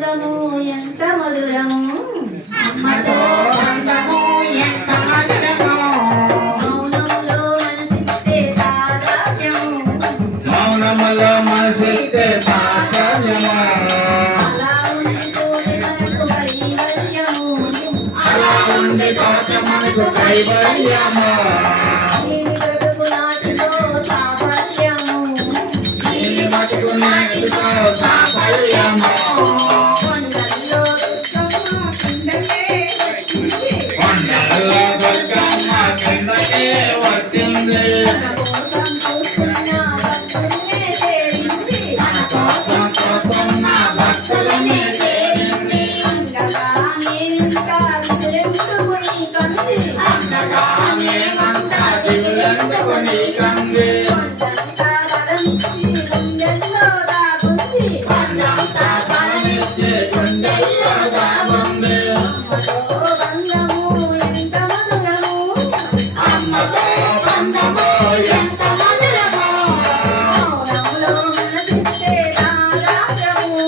బంధము ఎంత మధురము అమ్మతో బంధము ఎంత మధురము మౌనంలో మనసిస్తే తాదాత్మ్యము మౌనములో మనసిస్తే సాధ్యమా అలా ఉండిపోతే మనకు కైవల్యము అలా ఉండిపోతే మనకు కైవల్యము దీని బ్రతుకు నాటిలో సాఫల్యము ఈ బతుకు నాటితో సాఫల్యము కొండల్లో దుఃఖము కుండలే వచ్చింది కొండల్లో దుర్గమ్మ కిందకే వచ్చింది తన కోసం చూస్తున్న భక్తులనే చేరింది తన కోసం చూస్తున్న అంతగా మేమంతా దిగులెత్తుకుని కంది కొండంతా బలమిచ్చి గుండెల్లో దాగుంది కొండంతా బలమిచ్చి గుండెల్లో దాగుంది అమ్మతో బంధము ఎంత మధురము అమ్మతో బంధము ఎంత మధురము మౌనంలో మనసిస్తే తాదాత్మ్యము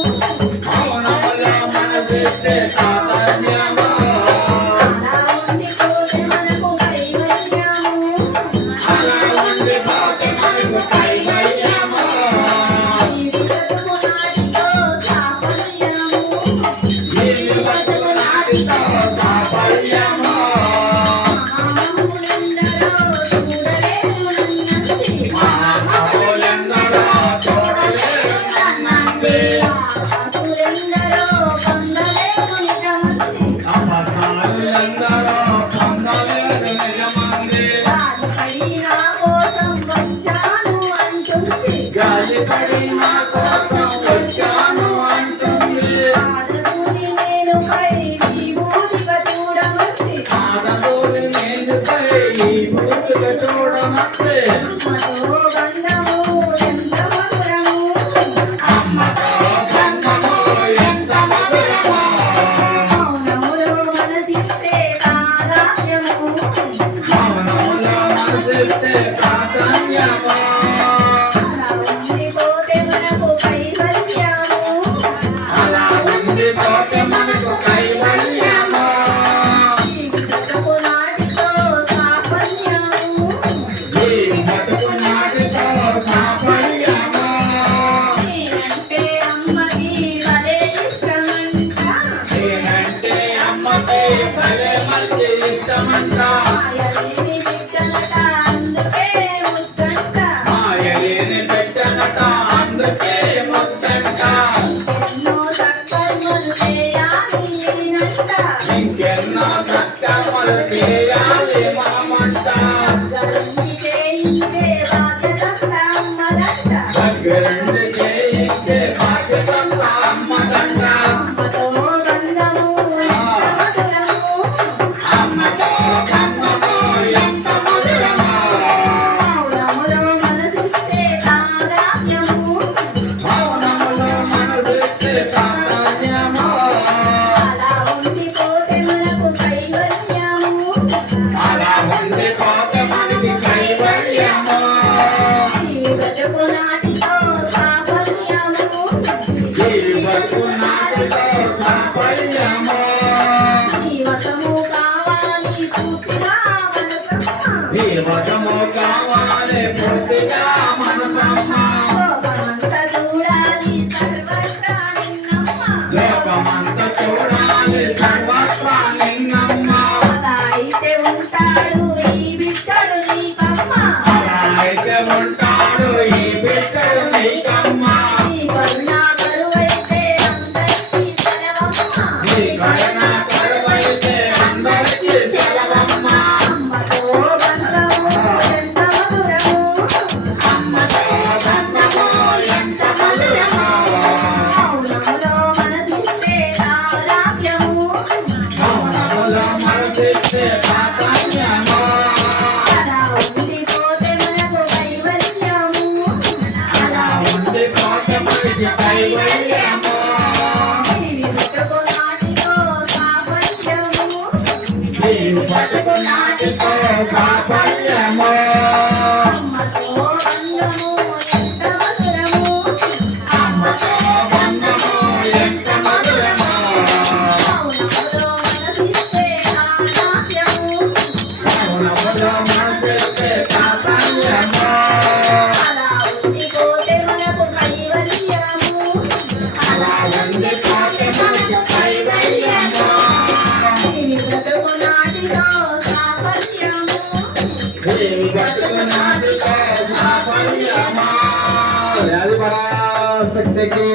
మౌనములో మనసిస్తే సాఫల్యము అలా ఉండిపోతే మనకు కైవల్యము అలా ఉండిపోతే మనకు కైవల్యము ఈ బ్రతుకు నాటితో సాఫల్యము ఈ బతుకు నాటితో సాఫల్యము మహామహులెందరో చూడలేరు నన్నంది మహామహులెందరో చూడలేరు నన్నంది ఆకులెందరో పొందలేరు నిజమంది అమ్మకారులందరూ పొందలేరు నిజమంది గాలిపడి నా కోసం వచ్చాను అంటుంది గాలిపడి నా కోసం వచ్చాను అంటుంది పాదధూళి నేనుపై విభూతిగా చూడమంది ఆదతోని నేనుపై ఈ మూసుగా చూడమంది అమ్మతో బంధము ఎంత మధురము అమ్మతో బంధము ఎంత మధురమో మౌనములో మనసిస్తే తాదాత్మ్యము మౌనములో మనసిస్తే ప్రాధాన్యమో అలా ఉండిపోతే మనకు కైవల్యము అలా ఉండిపోతే మనకు కైవల్యమో ఈ బ్రతుకు నాటితో సాఫల్యము ఈ బతుకు నాటితో సాఫల్యమో నేనంటే అమ్మకి భలే ఇష్టమంట నేనంటే అమ్మకి భలే మంచి ఇష్టమంట మాయలేని బిడ్డనట అందుకే ముద్దంట మాయలేని పెట్టనట అందుకే ముద్దంట ఎన్నో సత్కర్మలు చేయాలి నేనంట ఇంకెన్నో సత్కర్మలు చేయాలి మనమంట గరుండి చేయించే బాధ్యత అమ్మదంట దగ్గరుండి చేయించే బాధ్యత అమ్మదంట అమ్మతో బంధము ఎంత మధురము అమ్మతో బంధము ఎంత మధురమో మౌనములో మనసిస్తే తాదాత్మ్యము మౌనములో మనసిస్తే సాధ్యమో అలా ఉండిపోతే మనకు కైవల్యము అలా ఉండిపోతే మనకి కైవల్యమో ఈ బ్రతుకు నాటితో సాఫల్యము ఈ బతుకు నాటితో సాఫల్యమో జీవతము కావాలి పూర్తిగా మనసమ్మ ఈ వశము కావాలి పూర్తిగా మనసమ్మ లోకమంతా చూడాలి సర్వత్రా నిన్నమ్మ లోకమంతా చూడాలి సర్వత్రా నిన్నమ్మ అలా అయితే ఉంటాడు ఈ బిడ్డడు నీకమ్మ అలా అయితే ఉంటాడు ఈ బిడ్డడు నీకమ్మ ఈ కరుణా కరువైతే అందరికీ సెలవమ్మ ఈ కరుణ కరువైతే అందరికీ సెలవమ్మ అమ్మతో బంధము ఎంత మధురము అమ్మతో బంధము ఎంత మధురమో మౌనములో మనసిస్తే అందుకోసే మనకు కైవల్యము. ఇవి బ్రతుకు నాటిలో సాఫల్యము. దేవి బతుకు నాటితో సాఫల్యము. వ్యాధి పరాశక్తికి